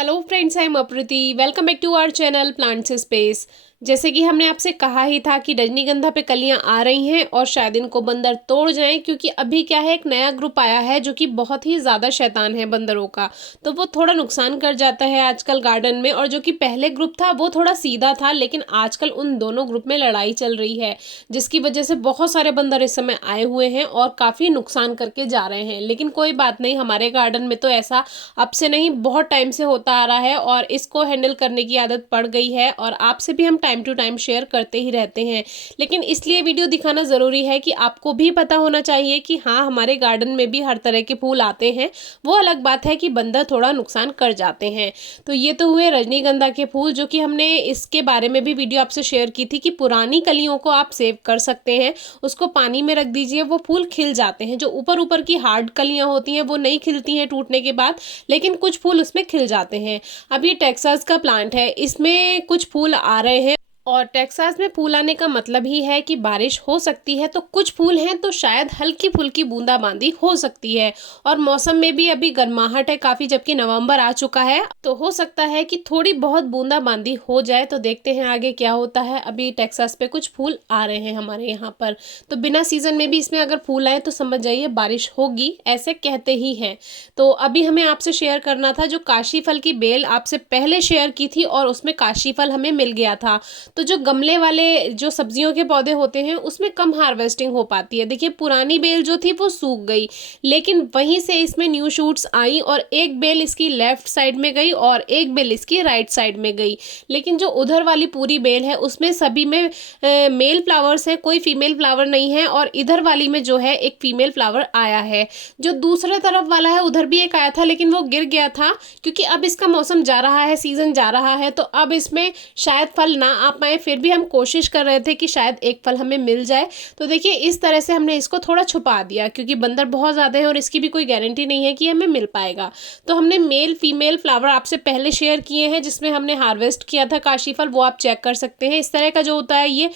Hello friends, I am Aprati. Welcome back to our channel plants space. जैसे कि हमने आपसे कहा ही था कि रजनीगंधा पे कलियां आ रही हैं और शायद इनको बंदर तोड़ जाएं, क्योंकि अभी क्या है, एक नया ग्रुप आया है जो कि बहुत ही ज़्यादा शैतान है बंदरों का। तो वो थोड़ा नुकसान कर जाता है आजकल गार्डन में। और जो कि पहले ग्रुप था वो थोड़ा सीधा था, लेकिन आजकल उन दोनों ग्रुप में लड़ाई चल रही है, जिसकी वजह से बहुत सारे बंदर इस समय आए हुए हैं और काफ़ी नुकसान करके जा रहे हैं। लेकिन कोई बात नहीं, हमारे गार्डन में तो ऐसा अब से नहीं, बहुत टाइम से होता आ रहा है और इसको हैंडल करने की आदत पड़ गई है। और आपसे भी हम टाइम टू टाइम शेयर करते ही रहते हैं, लेकिन इसलिए वीडियो दिखाना ज़रूरी है कि आपको भी पता होना चाहिए कि हाँ, हमारे गार्डन में भी हर तरह के फूल आते हैं। वो अलग बात है कि बंदर थोड़ा नुकसान कर जाते हैं। तो ये तो हुए रजनीगंधा के फूल, जो कि हमने इसके बारे में भी वीडियो आपसे शेयर की थी कि पुरानी कलियों को आप सेव कर सकते हैं, उसको पानी में रख दीजिए, वो फूल खिल जाते हैं। जो ऊपर ऊपर की हार्ड कलियां होती हैं वो नहीं खिलती हैं टूटने के बाद, लेकिन कुछ फूल उसमें खिल जाते हैं। अब ये टेक्सास का प्लांट है, इसमें कुछ फूल आ रहे हैं। और टेक्सास में फूल आने का मतलब ही है कि बारिश हो सकती है। तो कुछ फूल हैं तो शायद हल्की फुल्की बूंदाबांदी हो सकती है। और मौसम में भी अभी गर्माहट है काफ़ी, जबकि नवंबर आ चुका है, तो हो सकता है कि थोड़ी बहुत बूंदाबांदी हो जाए। तो देखते हैं आगे क्या होता है। अभी टेक्सास पे कुछ फूल आ रहे हैं हमारे यहाँ पर, तो बिना सीजन में भी इसमें अगर फूल आए तो समझ जाइए बारिश होगी, ऐसे कहते ही हैं। तो अभी हमें आपसे शेयर करना था, जो काशी फल की बेल आपसे पहले शेयर की थी और उसमें काशी फल हमें मिल गया था। तो जो गमले वाले जो सब्जियों के पौधे होते हैं उसमें कम हार्वेस्टिंग हो पाती है। देखिए, पुरानी बेल जो थी वो सूख गई, लेकिन वहीं से इसमें न्यू शूट्स आई और एक बेल इसकी लेफ्ट साइड में गई और एक बेल इसकी राइट साइड में गई। लेकिन जो उधर वाली पूरी बेल है उसमें सभी में मेल फ्लावर्स हैं, कोई फीमेल फ्लावर नहीं है। और इधर वाली में जो है एक फीमेल फ्लावर आया है। जो दूसरे तरफ वाला है उधर भी एक आया था, लेकिन वो गिर गया था, क्योंकि अब इसका मौसम जा रहा है, सीजन जा रहा है, तो अब इसमें शायद फल ना आ पाए। फिर भी हम कोशिश कर रहे थे कि शायद एक फल हमें मिल जाए। तो देखिए, इस तरह से हमने इसको थोड़ा छुपा दिया, क्योंकि बंदर बहुत ज़्यादा है और इसकी भी कोई गारंटी नहीं है कि हमें मिल पाएगा। तो हमने मेल फीमेल फ्लावर आपसे पहले शेयर किए हैं, जिसमें हमने हार्वेस्ट किया था काशी फल, वो आप चेक कर सकते हैं। इस तरह का जो होता है ये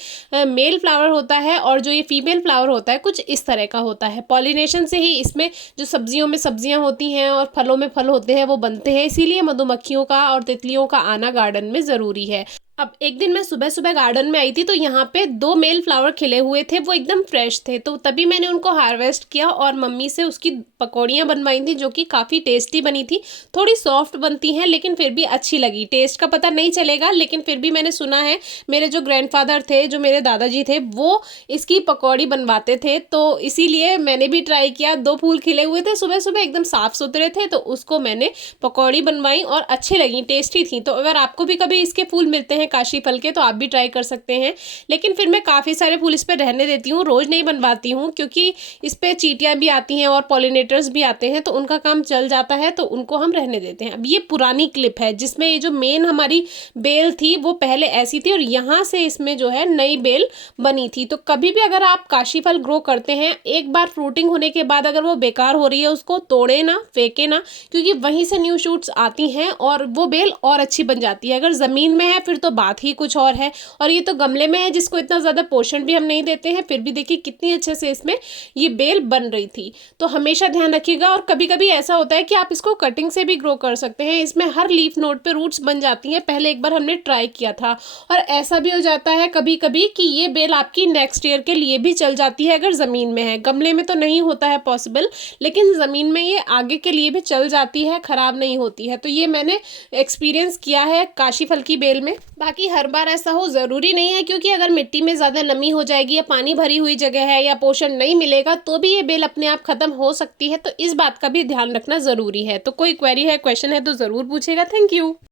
मेल फ्लावर होता है, और जो ये फीमेल फ्लावर होता है कुछ इस तरह का होता है। पॉलिनेशन से ही इसमें जो सब्जियों में सब्जियां होती हैं और फलों में फल होते हैं वो बनते हैं। इसीलिए मधुमक्खियों का और तितलियों का आना गार्डन में ज़रूरी है। अब एक दिन मैं सुबह सुबह गार्डन में आई थी, तो यहाँ पे 2 मेल फ्लावर खिले हुए थे, वो एकदम फ्रेश थे। तो तभी मैंने उनको हार्वेस्ट किया और मम्मी से उसकी पकौड़ियाँ बनवाई थी, जो कि काफ़ी टेस्टी बनी थी। थोड़ी सॉफ्ट बनती हैं, लेकिन फिर भी अच्छी लगी। टेस्ट का पता नहीं चलेगा, लेकिन फिर भी मैंने सुना है, मेरे जो ग्रैंडफादर थे, जो मेरे दादाजी थे, वो इसकी पकौड़ी बनवाते थे, तो इसीलिए मैंने भी ट्राई किया। 2 फूल खिले हुए थे, सुबह सुबह एकदम साफ़ सुथरे थे, तो उसको मैंने पकौड़ी बनवाई और अच्छी लगी, टेस्टी थी। तो अगर आपको भी कभी इसके फूल मिलते हैं काशी फल के, तो आप भी ट्राई कर सकते हैं। लेकिन फिर मैं काफ़ी सारे फूल इस पे रहने देती हूँ, रोज़ नहीं बनवाती हूँ, क्योंकि इस पे चींटियाँ भी आती हैं और पॉलिनेटर्स भी आते हैं, तो उनका काम चल जाता है, तो उनको हम रहने देते हैं। अब ये पुरानी क्लिप है, जिसमें ये जो मेन हमारी बेल थी वो पहले ऐसी थी और यहाँ से इसमें जो है नई बेल बनी थी। तो कभी भी अगर आप काशी फल ग्रो करते हैं, एक बार फ्रूटिंग होने के बाद अगर वो बेकार हो रही है, उसको तोड़े ना, फेंके ना, क्योंकि वहीं से न्यू शूट्स आती हैं और वो बेल और अच्छी बन जाती है। अगर ज़मीन में है फिर तो बात ही कुछ और है, और ये तो गमले में है, जिसको इतना ज़्यादा पोषण भी हम नहीं देते हैं, फिर भी देखिए कितनी अच्छे से इसमें ये बेल बन रही थी। तो हमेशा ध्यान रखिएगा। और कभी कभी ऐसा होता है कि आप इसको कटिंग से भी ग्रो कर सकते हैं, इसमें हर लीफ नोड पे रूट्स बन जाती हैं। पहले एक बार हमने ट्राई किया था, और ऐसा भी हो जाता है कभी कभी कि ये बेल आपकी नेक्स्ट ईयर के लिए भी चल जाती है, अगर ज़मीन में है। गमले में तो नहीं होता है पॉसिबल, लेकिन ज़मीन में ये आगे के लिए भी चल जाती है, ख़राब नहीं होती है। तो ये मैंने एक्सपीरियंस किया है काशी फल की बेल में। बाकी हर बार ऐसा हो ज़रूरी नहीं है, क्योंकि अगर मिट्टी में ज़्यादा नमी हो जाएगी या पानी भरी हुई जगह है या पोषण नहीं मिलेगा, तो भी ये बेल अपने आप ख़त्म हो सकती है। तो इस बात का भी ध्यान रखना ज़रूरी है। तो कोई क्वेरी है, क्वेश्चन है तो ज़रूर पूछेगा। Thank you.